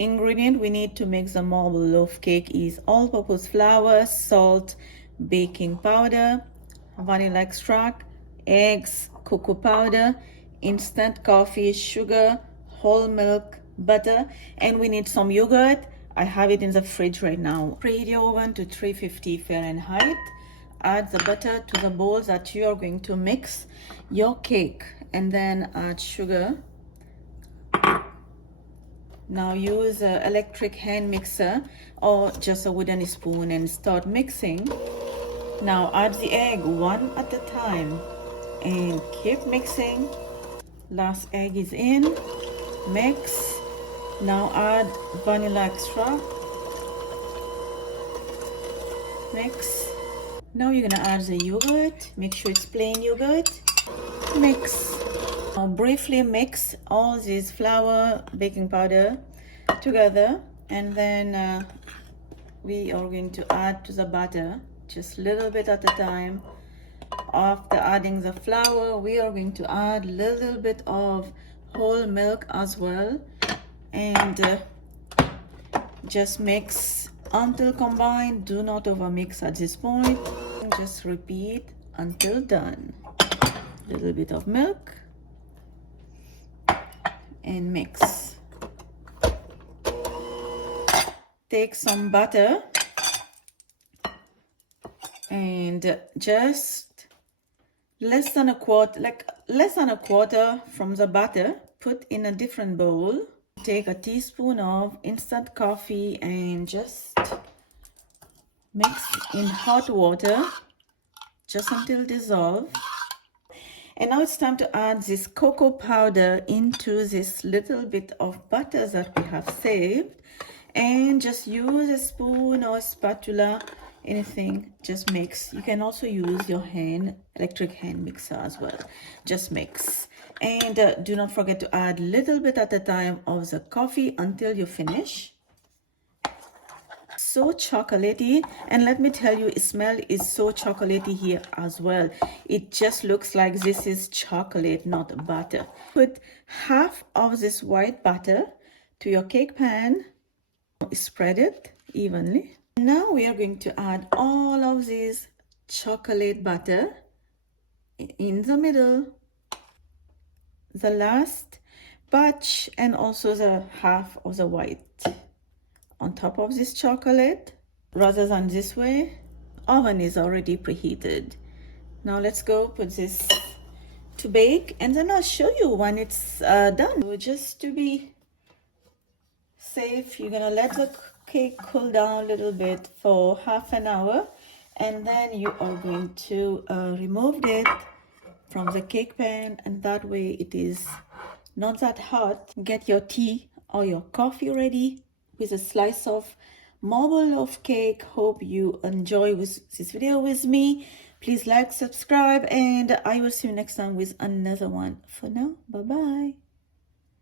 ingredient we need to make the marble loaf cake is all-purpose flour, salt, baking powder, vanilla extract, eggs, cocoa powder, instant coffee, sugar, whole milk, butter, and we need some yogurt. I have it in the fridge right now. Preheat your oven to 350 Fahrenheit. Add the butter to the bowl that you are going to mix your cake, and then add sugar. Now use an electric hand mixer or just a wooden spoon and start mixing. Now add the egg one at a time and keep mixing. Last egg is in. Mix. Now add vanilla extract. Mix. Now you're gonna add the yogurt. Make sure it's plain yogurt. Mix. Now briefly mix all this flour, baking powder together, and then we are going to add to the butter just a little bit at a time. After adding the flour, we are going to add a little bit of whole milk as well, and just mix until combined. Do not overmix at this point. Just repeat until done. A little bit of milk and mix. Take some butter and just less than a quarter from the butter, put in a different bowl. Take a teaspoon of instant coffee and just mix in hot water just until dissolved. And now it's time to add this cocoa powder into this little bit of butter that we have saved, and just use a spoon or a spatula, anything, just mix. You can also use your electric hand mixer as well. Just mix, and do not forget to add a little bit at a time of the coffee until you finish. So chocolatey, and let me tell you, it smell is so chocolatey here as well. It just looks like this is chocolate, not butter. Put half of this white butter to your cake pan. Spread it evenly. Now we are going to add all of this chocolate butter in the middle, the last batch, and also the half of the white on top of this chocolate. Rather than this way, oven is already preheated. Now let's go put this to bake, and then I'll show you when it's done. So just to be safe, you're gonna let the cake cool down a little bit for half an hour, and then you are going to remove it from the cake pan, and that way it is not that hot. Get your tea or your coffee ready with a slice of marble loaf cake. Hope you enjoy this video with me. Please like, subscribe, and I will see you next time with another one. For now, bye bye.